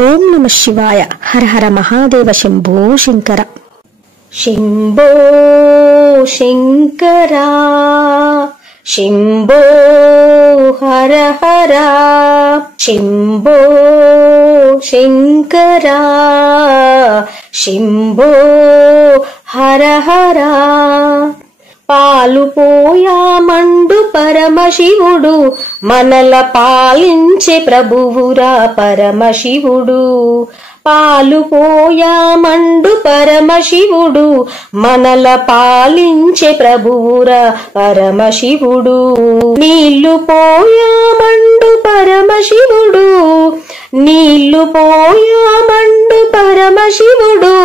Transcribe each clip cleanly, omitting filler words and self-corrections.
ఓం నమః శివాయ. హర హర మహాదేవ. శంభో శంకర. శంభో శంకర శంభో హర హర శంభో శంకర శంభో హర హర. పాలు పోయామండు పరమశివుడు, మనల పాలించే ప్రభువురా పరమశివుడు. పాలు పోయామండు పరమశివుడు, మనల పాలించే ప్రభువురా పరమశివుడు. నీళ్లు పోయామండు పరమశివుడు, నీళ్లు పోయామండు పరమశివుడు.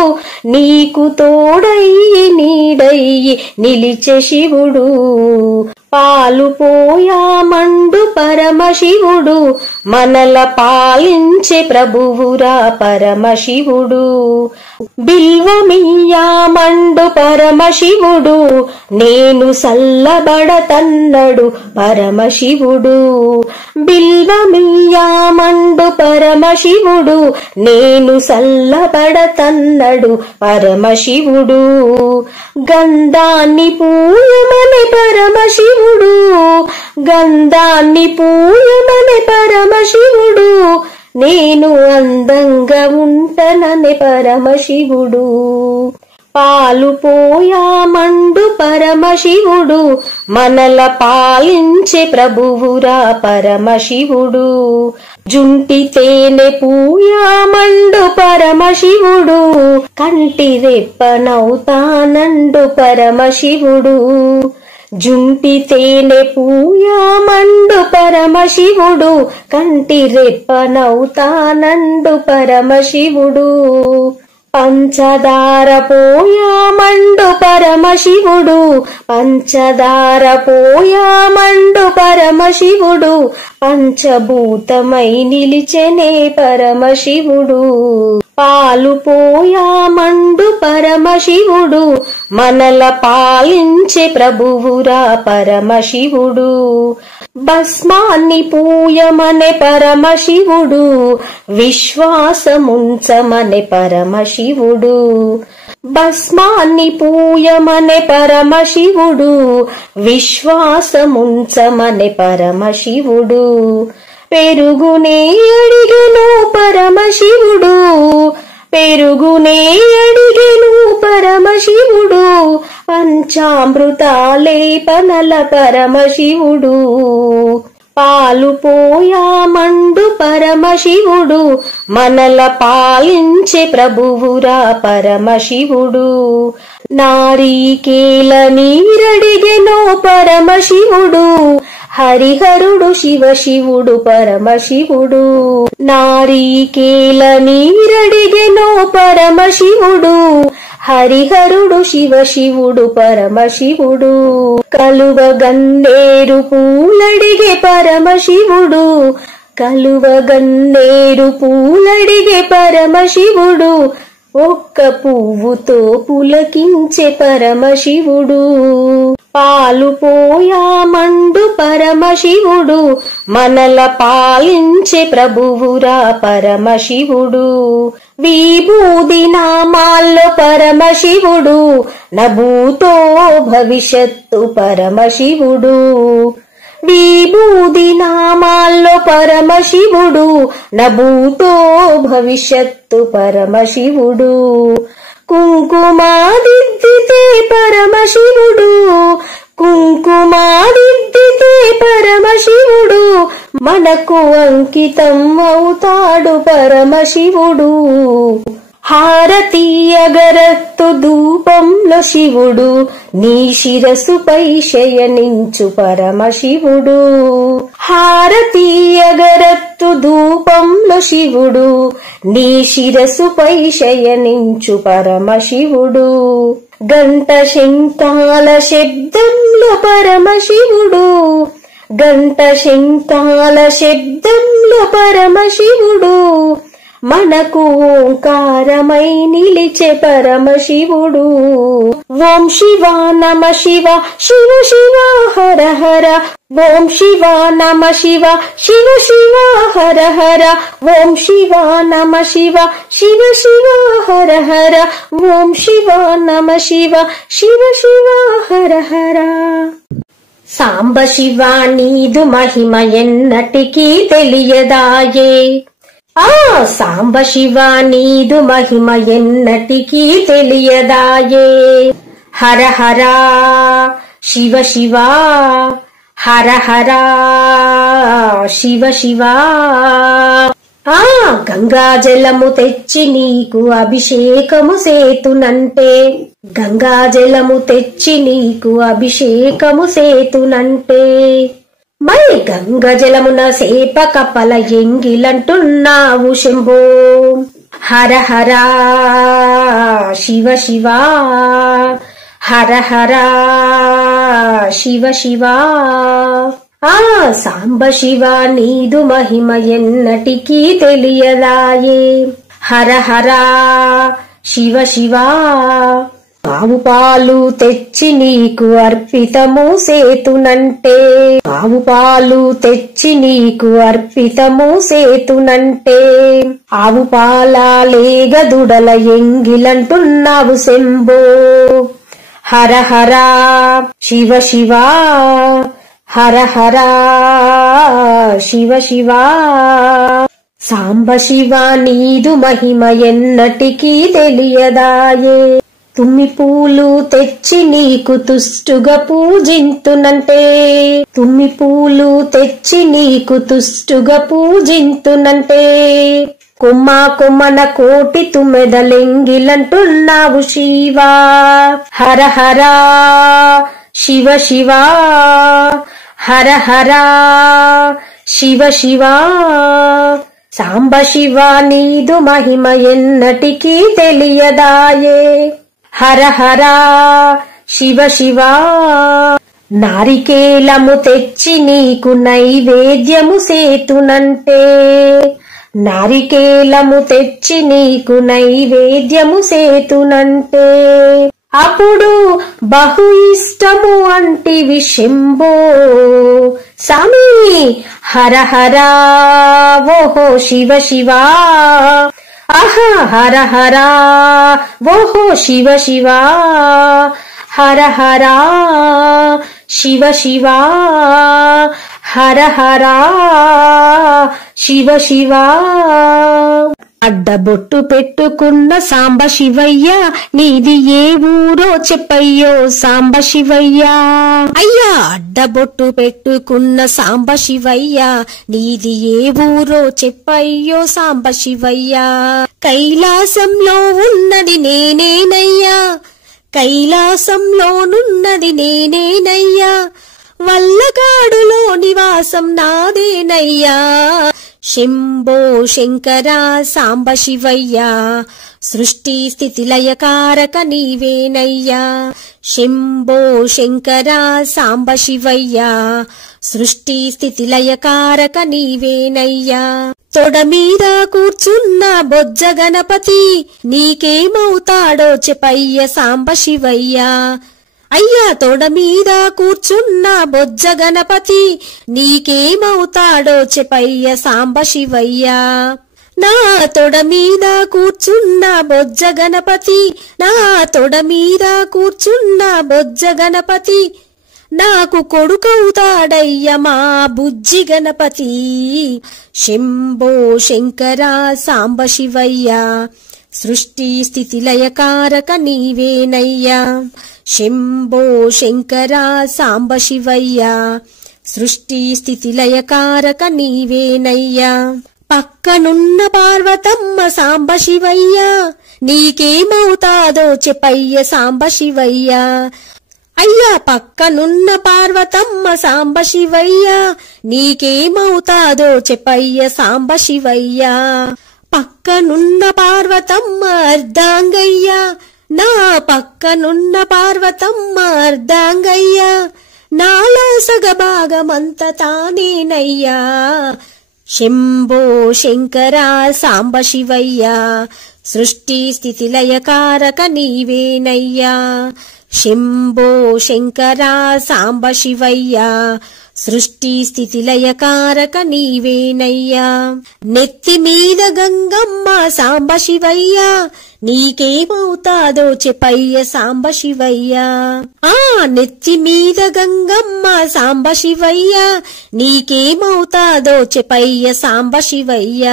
నీకు తోడయ్యి నీడయ్యి నిలిచే శివుడు. పాలు పోయామండు పరమశివుడు, మనల పాలించే ప్రభువురా పరమశివుడు. బిల్వమియ్యామండు పరమశివుడు, నేను సల్లబడతన్నడు పరమశివుడు. బిల్వమియ్యామండు పరమశివుడు, నేను సల్లబడతన్నడు పరమశివుడు. గంధాన్ని పూయమని పరమశివుడు, గంధాన్ని పూయమని పరమశివుడు. నేను అందంగా ఉంటనని పరమశివుడు. పాలు పోయామండు పరమశివుడు, మనల పాలించే ప్రభువురా పరమశివుడు. జుంటి తేనె పూయామండు పరమశివుడు, కంటి రెప్పనవుతానండు పరమశివుడు. జుంటి తేనె పూయామండు పరమశివుడు, కంటి రెప్పనవుతానండు పరమశివుడు. పంచదార పోయామండు పరమశివుడు, పంచదార పోయామండు పరమశివుడు. పంచభూతమై నిలిచెనే పరమశివుడు. పాలు పోయామండు పరమశివుడు, మనల పాలించే ప్రభువురా పరమశివుడు. భస్మాన్ని పూయమనే పరమశివుడు, విశ్వాసముంచమనే పరమశివుడు. భస్మాన్ని పూయమనే పరమశివుడు, విశ్వాసముంచమనే పరమశివుడు. పెరుగునే అడిగెను పరమశివుడు, పెరుగునే అడిగెను పరమశివుడు. పంచామృతాలే పనల పరమశివుడు. పాలు పోయామండు పరమశివుడు, మనల పాలించే ప్రభువురా పరమశివుడు. నారీకేల నీరడిగెనో పరమశివుడు, హరిహరుడు శివశివుడు పరమశివుడు. నారీకేల నీరడిగెనో పరమశివుడు, హరిహరుడు శివశివుడు పరమశివుడు. కలువ గన్నేరు పూలడిగే పరమశివుడు, కలువ గన్నేరు పూలడిగే పరమశివుడు. ఒక్క పువ్వుతో పులకించే పరమశివుడు. పాలు పోయామండు పరమశివుడు, మనల పాలించే ప్రభువురా పరమశివుడు. విభూది నామాల్లో పరమశివుడు, నభూతో భవిష్యత్తు పరమశివుడు. విభూది నామాల్లో పరమశివుడు, నభూతో భవిష్యత్తు పరమశివుడు. కుంకుమాదిద్దితే పరమశివుడు, కుంకుమాదిద్దితే పరమశివుడు. మనకు అంకితం అవుతాడు పరమశివుడు. హారతీయగరత్తు ధూపంలో శివుడు, నీ శిరసుపై శయనించు పరమశివుడు. హారతీయగరత్తు ధూపంలో శివుడు, నీ శిరసుపై శయనించు పరమశివుడు. గంట శంఖాల శబ్దంలో పరమశివుడు, గంట శంఖాల శబ్దంలో పరమశివుడు. మనకు ఓంకారమై నిలిచే పరమశివుడు. ఓం శివ నమ శివ శివ శివ హర హర. ఓం శివ నమ శివ శివ శివ హర హర. ఓం శివ నమ శివ శివ శివ హర హర. ఓం శివ నమ శివ శివ శివ హర హర. సాంబ శివ నీదు మహిమ ఎన్నటికీ తెలియదాయే. సాంబ శివ నీదు మహిమ ఎన్నటికీ తెలియదాయే. హర హర శివ శివ హర హర శివ శివ. గంగాజలము తెచ్చి నీకు అభిషేకము సేతునంటే. గంగాజలము తెచ్చి నీకు అభిషేకము సేతునంటే. మరి గంగజలమున సేప కపల ఎంగిలంటున్నావు శంభో. హర హర శివ శివ హర హర శివ శివ. సాంబ శివ నీదు మహిమ ఎన్నటికీ తెలియదాయే. హర హర శివ శివ. ఆవు పాలు తెచ్చి నీకు అర్పితము సేతునంటే. ఆవు పాలు తెచ్చి నీకు అర్పితము సేతునంటే. ఆవు పాల లేగదుడల ఎంగిలంటున్నావు శంభో. హర హర శివ శివ హర హర శివ శివ. సాంబ శివ నీదు మహిమ ఎన్నటికీ తెలియదాయే. తుమ్మి పూలు తెచ్చి నీకు తుష్టుగా పూజింతునంటే. తుమ్మి పూలు తెచ్చి నీకు తుష్టుగా పూజింతునంటే. కొమ్మ కొమ్మన కోటి తుమ్మెదలెంగిలంటున్నావు శివా. హర హర శివ శివ హర హర శివ శివ. సాంబ శివ నీదు మహిమ ఎన్నటికీ తెలియదాయే. హర హర శివ శివ. నారికేలము తెచ్చి నీకు నైవేద్యము సేతునంటే. నారికేలము తెచ్చి నీకు నైవేద్యము సేతునంటే. అప్పుడు బహు ఇష్టము అంటివి శంభో. సామి హర హర ఓహో శివ శివ. హర హర ఓహో శివ శివ. హర హర శివ శివ. హర హర శివ శివ. అడ్డబొట్టు పెట్టుకున్న సాంబ శివయ్య నీది ఏ ఊరో చెప్పయ్యో సాంబ శివయ్య. అయ్యా అడ్డబొట్టు పెట్టుకున్న సాంబ శివయ్య నీది ఏ ఊరో చెప్పయ్యో సాంబ శివయ్య. కైలాసంలో ఉన్నది నేనేనయ్యా. కైలాసంలోనున్నది నేనేనయ్యా. వల్లగాడులో నివాసం నాదేనయ్యా. శంభో శంకర సాంబ శివయ్య. సృష్టి స్థితి లయకారక నీవేనయ్యా. శంభో శంకర సాంబ శివయ్య. సృష్టి స్థితి లయకారక నీవేనయ్యా. తొడ మీద కూర్చున్న బొజ్జ గణపతి నీకేమవుతాడో చెప్పయ్య సాంబ శివయ్య. అయ్యా తొడ మీద కూర్చున్న బొజ్జ గణపతి నీకేమవుతాడో చెప్పయ్య సాంబ శివయ్య. నా తొడ మీద కూర్చున్న బొజ్జ గణపతి. నా తొడ మీద కూర్చున్న బొజ్జ గణపతి నాకు కొడుకవుతాడయ్య మా బుజ్జి గణపతి. శంభో శంకర సాంబ శివయ్య. సృష్టి స్థితి లయకారక నీవేనయ్యా. శంభో శంకర సాంబ శివయ్య. సృష్టి స్థితి లయకారక నీవేనయ్యా. పక్కనున్న పార్వతమ్మ సాంబ శివయ్య. నీకేమవుతాదో చెప్పయ్య సాంబ శివయ్య. అయ్యా పక్కనున్న పార్వతమ్మ సాంబ శివయ్య. నీకేమవుతాదో చెప్పయ్య సాంబ శివయ్య. పక్కనున్న పార్వతమ్మ అర్ధాంగయ్య. నా పక్కనున్న పార్వతమ్మ అర్ధాంగయ్య. నాలో సగ భాగమంత తానేనయ్యా. శంభో శంకర సాంబ శివయ్య సృష్టి స్థితి లయకారక నీవేనయ్యా శంభో శంకర సాంబ శివయ్య సృష్టి స్థితి లయకారక నీవేనయ్యా నెత్తి మీద గంగమ్మ సాంబ శివయ్య నీకేమవుతాదో చెప్పయ్య సాంబ శివయ్య నెత్తి మీద గంగమ్మ సాంబ శివయ్య నీకేమవుతాదో చెప్పయ్య సాంబ శివయ్య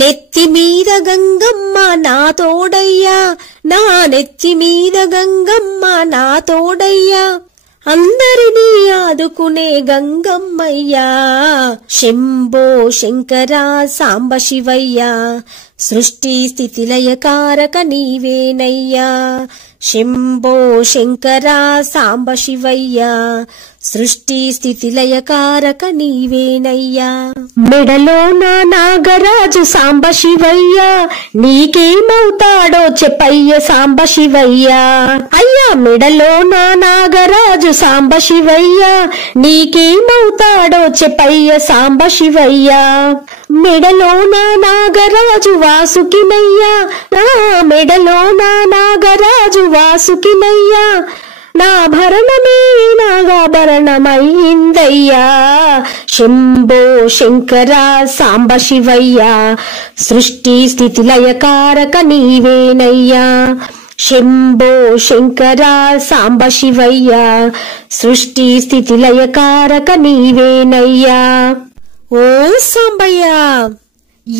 నెత్తి మీద గంగమ్మ నా తోడయ్యా నా నెత్తి మీద గంగమ్మ నా తోడయ్యా అందరినీ ఆదుకునే గంగమ్మయ్యా శంభో శంకర సాంబ శివయ్య సృష్టి స్థితి లయకారక నీవేనయ్యా శంభో శంకర సాంబ శివయ్య సృష్టి స్థితి లయకారక నీవేనయ్యా మెడలో నా నాగరాజు సాంబ శివయ్య నీకేమవుతాడో చెప్పయ్య సాంబ శివయ్య అయ్యా మెడలో నా నాగరాజు సాంబ శివయ్య నీకేమవుతాడో చెప్పయ్య సాంబ శివయ్య మెడలో నా నాగరాజు వాసుకినయ్యా నా మెడలో నా నాగరాజు వాసుకినయ్యా నా భరణమే నాగాభరణమైందయ్యా శంభో శంకర సాంబ శివయ్య సృష్టి స్థితి లయకారక నీవేనయ్యా శంభో శంకర సాంబ శివయ్య సృష్టి స్థితి లయకారక నీవేనయ్యా ఓ సాంబయ్య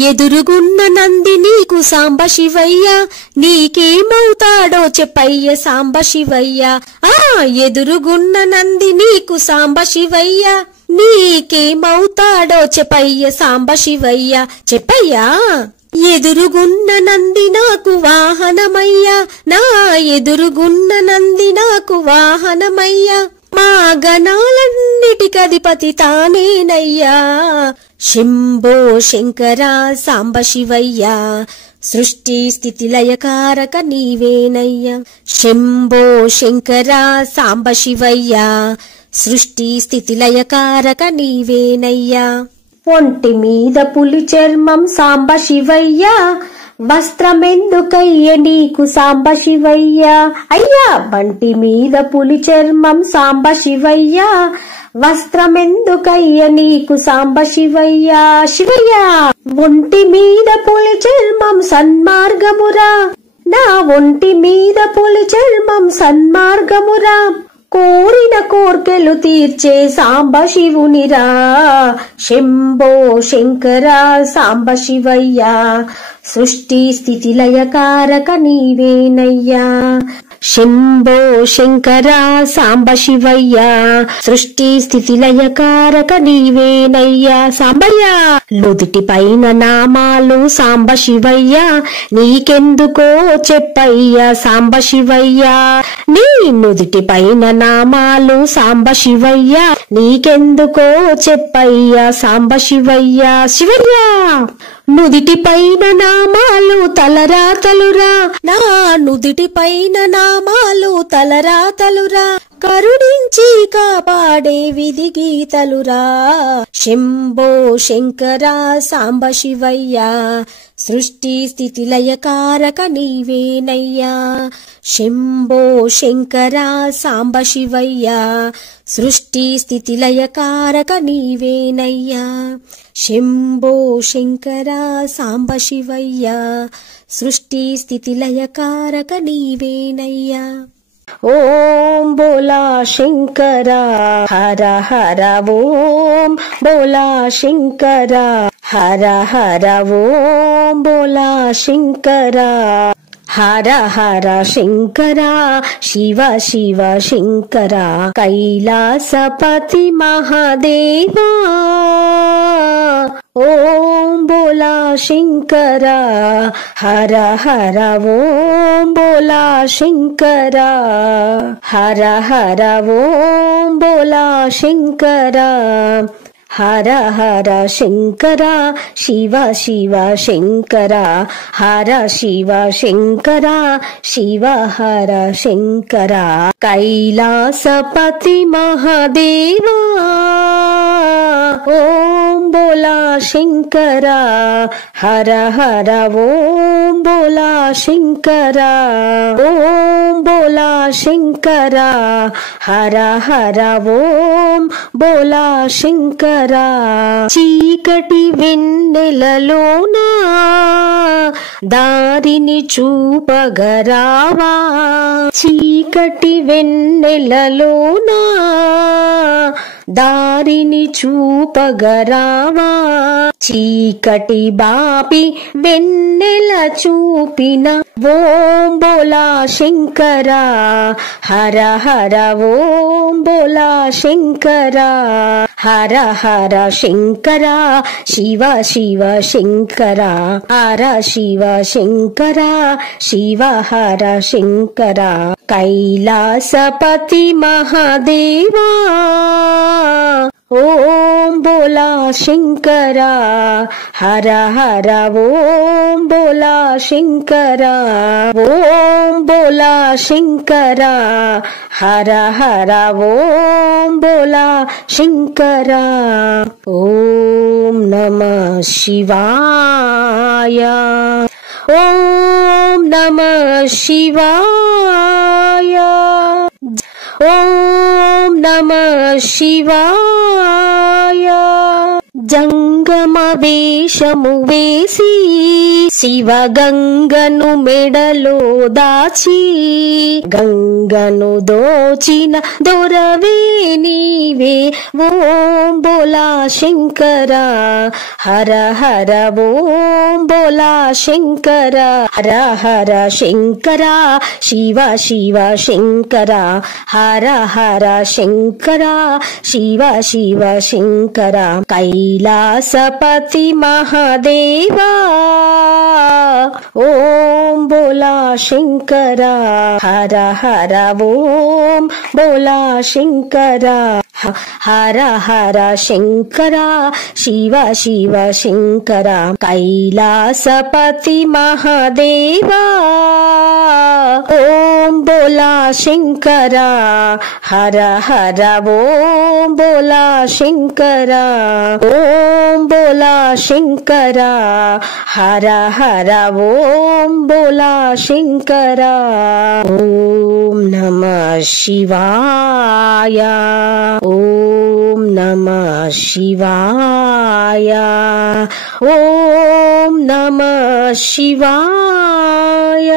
ఎదురుగున్న నంది నీకు సాంబ శివయ్య నీకేమవుతాడో చెప్పయ్య సాంబ శివయ్య ఎదురుగున్న నంది నీకు సాంబ శివయ్య నీకేమవుతాడో చెప్పయ్య సాంబ శివయ్య చెప్పయ్యా ఎదురుగున్న నంది నాకు వాహనమయ్యా నా ఎదురుగున్న నంది నాకు వాహనమయ్యా మా గణాలన్నిటికధిపతి తానేనయ్యా శంభో శంకర సాంబ శివయ్య సృష్టి స్థితి లయకారక నీవేనయ్యా శంభో శంకర సాంబ శివయ్య సృష్టి స్థితి లయకారక నీవేనయ్యా ఒంటి మీద పులి చర్మం సాంబ శివయ్య వస్త్రమెందుకయ్య నీకు సాంబ శివయ్య అయ్యా బంటి మీద పులి చర్మం సాంబ శివయ్య వస్త్రమెందుకయ్య నీకు సాంబ శివయ్య శివయ్య ఒంటి మీద పులి చర్మం సన్మార్గమురా నా ఒంటి మీద పులి చర్మం సన్మార్గమురా కోరిన కోర్కెలు తీర్చే సాంబ శివునిరా శంభో శంకర సాంబ శివయ్య సృష్టి స్థితి లయకారక నీవేనయ్యా శంభో శంకర సాంబ శివయ్య సృష్టి స్థితి లయకారక నీవేనయ్యా సాంబయ్య నుదిటి పైన నామాలు సాంబ శివయ్య నీకెందుకో చెప్పయ్యా సాంబ శివయ్య నీ నుదిటి పైన నామాలు సాంబ శివయ్య నీకెందుకో చెప్పయ్యా సాంబ శివయ్య శివయ్య నుదిటి పైన నామాలు తలరాతలురా నా నుదిటి పైన నామాలు తలరాతలురా కరుణించి కాపాడే విధి గీతలురా శంభో శంకర సాంబ శివయ్య సృష్టి స్థితి లయకారక నీవేనయ్యా శంభో శంకర సాంబ శివయ్య సృష్టి స్థితి లయకారక నీవేనయ్యా శంభో శంకర సాంబ శివయ్య సృష్టి స్థితి లయకారక నీవేనయ్యా ఓం బోలా శంకర హర హర ఓం బోలా శంకర హర హర ఓం బోలా శంకర హర హర శంకర శివ శివ శంకర కైలాసపతి మహాదేవా ఓం బోలా శంకర హర హర ఓం బోలా శంకర హర హర ఓం బోలా శంకర హర హర శంకర శివ శివ శంకర హర శివ శంకర శివ హర శంకర కైలాసపతి మహాదేవా ఓం బోలా శంకర హర హర ఓం బోలా శంకర ఓం బోలా శంకర హర హర ఓం బోలా శంకర చీకటి వెన్నెలలోనా దారిని చూపగరావా చీకటి వెన్నెలలోనా దారిని చూపగరావా చీకటి బాపి వెన్నెల చూపిన ఓం బోలా శంకర హర హర ఓం బోలా శంకర హర హర శంకర శివ శివ శంకర హర శివ శంకర శివ హర శంకర కైలాసపతి మహాదేవా ఓం బోలా శంకర హర హర ఓం బోలా శంకర ఓం బోలా శంకర హర హర ఓం బోలా శంకర ఓం నమః శివాయ ఓం నమః శివాయ ఓం నమః శివాయ జంగమ వేషము వేసి శివ గంగను మెడలో దాచి గంగను దోచిన దొరవే నీవే ఓం బోలా శంకర హర హర ఓం బోలా శంకర హర హర శంకర శివ శివ శంకర హర హర శంకర శివ శివ శంకర కైలాసపతి మహాదేవా ఓం బోలా శంకర హర హర ఓం బోలా శంకర హర హర శంకర శివ శివ శంకర కైలాసపతి మహాదేవా ఓం బోలా శంకర హర హర ఓం బోలా శంకర ఓం బోలా శంకర హర హర ఓం బోలా శంకర ఓం నమః శివాయ ఓం నమః శివాయ ఓం నమః శివాయ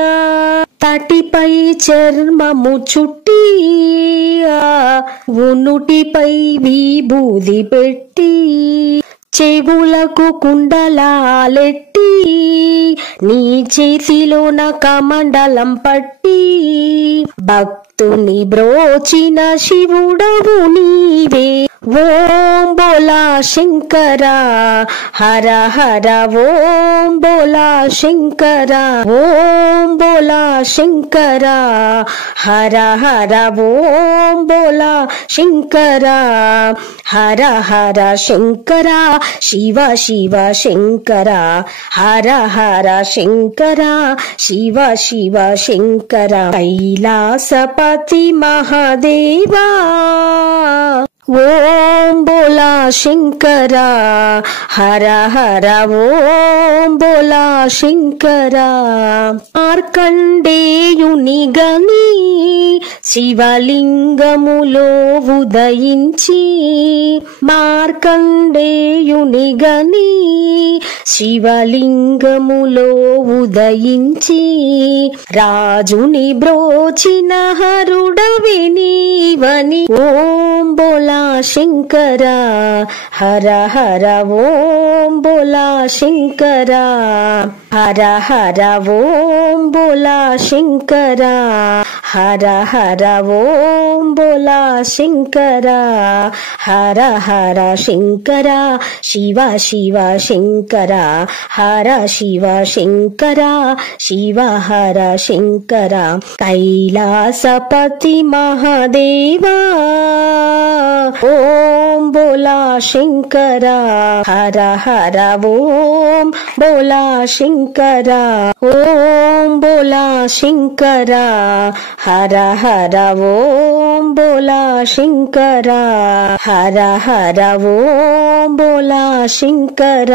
తటిపై చర్మము చుట్టి ఉనుటిపై విభూది పెట్టి చెవులకు కుండలాలెట్టి నీ చేతిలోన కమండలం పట్టి భక్తుని బ్రోచిన శివుడవు నీవే ఓం బోలా శంకర హర హర ఓం బోలా శంకర ఓం బోలా శంకర హర హర ఓం బోలా శంకర హర హర శంకర శివ శివ శంకర హర హర శంకర శివ శివ శంకర కైలాసపతి మహాదేవా ఓం బోలా శంకర హర హర ఓం బోలా శంకర మార్కండేయుని గని శివలింగములో ఉదయించి మార్కండేయుని గని శివలింగములో ఉదయించి రాజుని బ్రోచిన హరుడవి నీవని ఓం బోలా శంకర హర హర ఓం బోలా శంకర హర హర ఓం బోలా శంకర హర హర ఓం బోలా శంకర హర హర శంకర శివ శివ శంకర హర శివ శంకర శివ హర శంకర కైలాసపతి మహాదేవా ఓం బోలా శంకర హర హర ఓం బోలా శంకర ఓం బోలా శంకర హర హర ఓం బోలా శంకర హర హర ఓం బోలా శంకర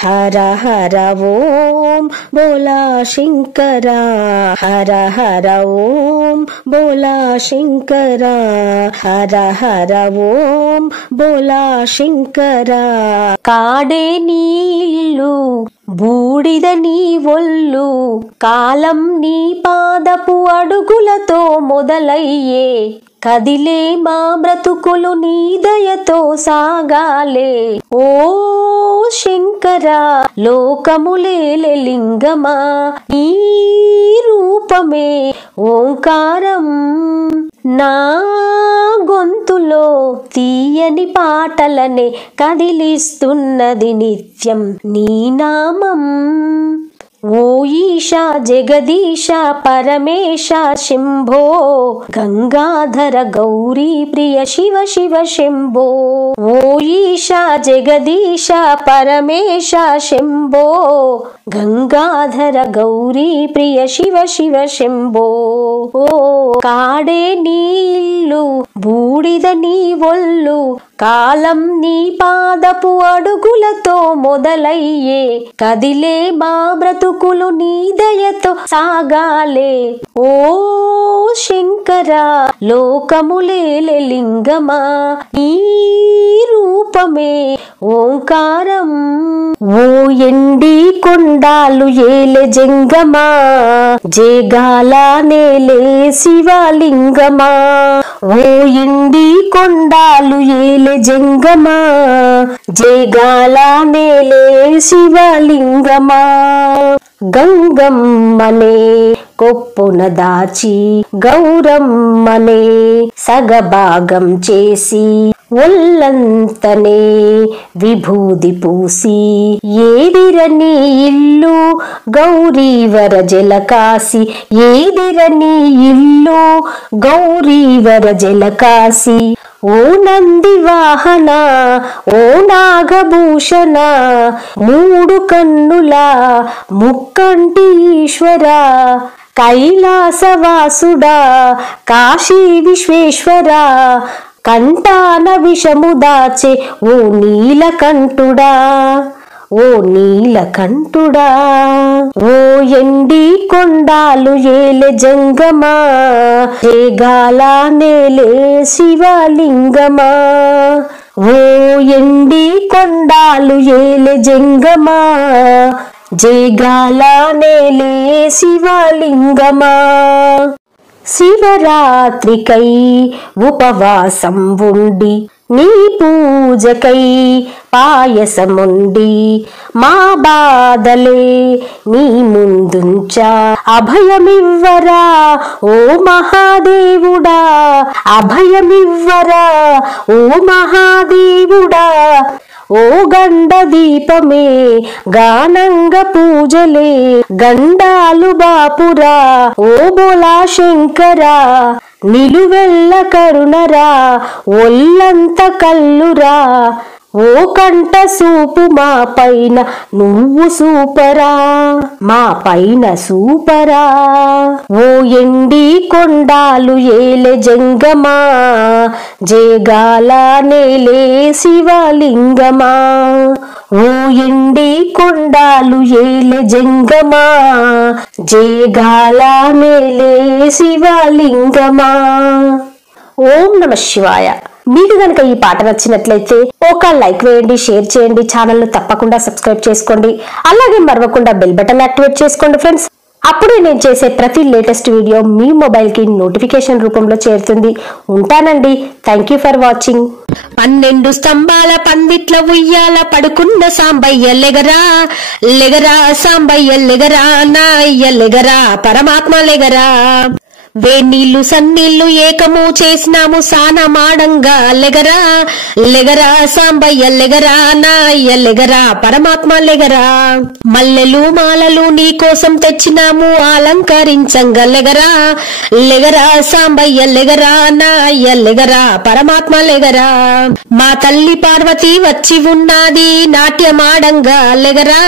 హర హర ఓం బోలా శంకర హర హర ఓం బోలా శంకర హర హర ఓం బోలా శంకర. కాడే నీ ఇల్లు బూడిద నీ ఒళ్ళు కాలం నీ పాదపు అడుగులతో మొదలయ్యే కదిలే మా బ్రతుకులు నీ దయతో సాగాలే. ఓ శంకర లోకములేలే లింగమా నీ రూపమే ఓంకారం నా గొంతులో తీయని పాటలనే కదిలిస్తున్నది నిత్యం నీ నామం. ఓ ఈశా జగదీశ పరమేశ శంభో గంగాధర గౌరీ ప్రియ శివ శివ శంభో. ఓ ఈశా జగదీశ పరమేశ శంభో గంగాధర గౌరీ ప్రియ శివ శివ శంభో. ఓ కాడే నీ ఇల్లు బూడిద నీ ఒళ్ళు కాలం నీ పాదపు అడుగులతో మొదలయ్యే కదిలే మా బ్రతుకులు నీ దయతో సాగాలే. ఓ శంకర లోకములేలే లింగమా నీ రూపమే ఓంకారం. ఓ ఎండి కొండాలు ఏలే జంగమా జేగాల నేలే శివలింగమా. ఓ ఎండి కొండాలు ఏలే జంగమా జేగాల నేలే శివలింగమా. గంగమ్మనే కొప్పున దాచి గౌరమ్మనే సగభాగం చేసి ఒళ్ళంతనే విభూది పూసి ఏదిరని ఇల్లు గౌరీవర జలకాసి ఏదిరని ఇల్లు గౌరీవర జలకాసి. ఓ నంది వాహన ఓ నాగభూషణ మూడు కన్నుల ముక్కంటి ఈశ్వర కైలాసవాసుడా కాశీ విశ్వేశ్వర కంటాన విషము దాచే ఓ నీలకంఠుడా ఓ నీలకంఠుడా. ఓ ఎండి కొండాలు ఏలే జంగమా జేగాల నేలే శివలింగమా. ఓ ఎండి కొండాలు ఏలే జంగమా జేగాల నేలే శివలింగమా. శివరాత్రికై ఉపవాసం ఉండి నీ పూజకై పాయసముండి మా బాధలే నీ ముందుంచా అభయమివ్వరా ఓ మహాదేవుడా అభయమివ్వరా ఓ మహాదేవుడా. ఓ గండ దీపమే గానంగ పూజలే గండాలు బాపురా ఓ బోలా శంకరా నిలువెల్ల కరుణరా ఒళ్ళంత కల్లురా. ఓ కంట సూపు మా పైన నువ్వు సూపరా మా పైన సూపరా. ఓ ఎండి కొండాలు ఏలే జంగమా జేగాల నేలే శివలింగమా. ఓ ఎండి కొండాలు ఏలే జంగమా జేగాల నేలే శివలింగమా. ఓం నమ శివాయ. మీకు గనక ఈ పాట నచ్చినట్లయితే ఒక లైక్ వేయండి, షేర్ చేయండి, ఛానల్ ను తప్పకుండా సబ్స్క్రైబ్ చేసుకోండి. అలాగే మరవకుండా బెల్ బటన్ యాక్టివేట్ చేసుకోండి ఫ్రెండ్స్. అప్పుడే నేను చేసే ప్రతి లేటెస్ట్ వీడియో మీ మొబైల్ కి నోటిఫికేషన్ రూపంలో చేరుతుంది. ఉంటానండి. Thank you for watching. 12 స్తంభాల పందిట్ల ఉయ్యాల పడుకున్న సాంబయ్య లెగరా లెగరా సాంబయ్య లెగరా నాయ్య లెగరా పరమాత్మ లెగరా. వేనీళ్లు సన్నీళ్లు ఏకము చేసినాము సానమాడంగా లెగరా లెగరా సాంబయ్య లెగరా నా అయ్య లెగరా పరమాత్మ లెగరా మల్లెలు మాలలు నీ కోసం తెచ్చినాము అలంకరించంగా లెగరా లెగరా సాంబయ్య లెగరా నా అయ్య లెగరా పరమాత్మ లెగరా మా తల్లి పార్వతి వచ్చి ఉన్నది నాట్యమాడంగా లెగరా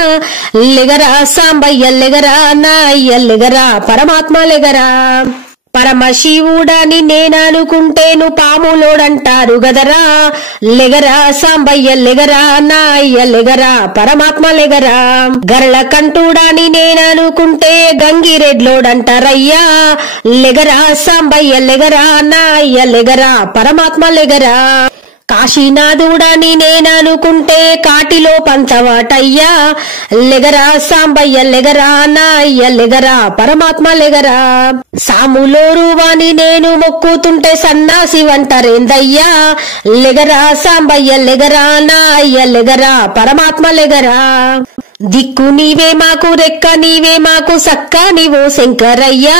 లెగరా సాంబయ్య లెగరా నా అయ్య లెగరా పరమాత్మ లెగరా పరమశివుడని నేననుకుంటేను పాములోడంటారు గదరా లెగరా సాంబయ్య లెగరా నా అయ్య లెగరా పరమాత్మ లెగరా గరళ కంఠుడని నేననుకుంటే గంగిరెడ్లోడంటారయ్యా లెగరా సాంబయ్య లెగరా నా అయ్య లెగరా పరమాత్మ లెగరా కాశీనాథుడని నేననుకుంటే కాటిలో పంచవాటయ్యా లెగరా సాంబయ్య లెగరా నా అయ్య లెగరా పరమాత్మ లెగరా సాములోరువాని నేను మొక్కుతుంటే సన్నాసి వంటరేందయ్యా లెగరా సాంబయ్య లెగరా నా అయ్య లెగరా పరమాత్మ లెగరా దిక్కు నీవే మాకు రెక్క నీవే మాకు సక్క నీవో శంకరయ్యా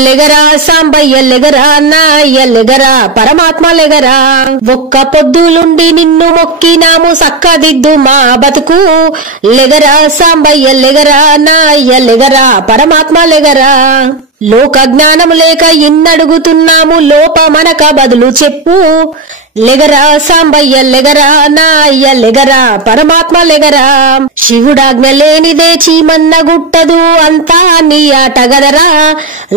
లెగరా సాంబయ్య లెగరా నా అయ్య లెగరా పరమాత్మ లెగరా ఒక్క పొద్దులుండి నిన్ను మొక్కినాము సక్కదిద్దు మా బతుకు లెగరా సాంబయ్య లెగరా నా అయ్య లెగరా పరమాత్మ లెగరా లోక జ్ఞానం లేక ఇన్నడుగుతున్నాము లోపమనక బదులు చెప్పు లెగరా సాంబయ్య లెగరా నా అయ్య లెగరా పరమాత్మ లెగరా శివుడాజ్ఞ లేనిదే చీమన్న గుట్టదు అంతా నీ ఆట గదరా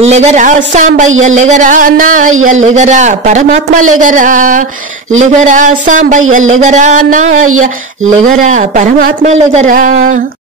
లెగరా సాంబయ్య లెగరా నా అయ్య లెగరా పరమాత్మ లెగరా లెగరా సాంబయ్య లెగరా నా అయ్య లెగరా పరమాత్మ లెగరా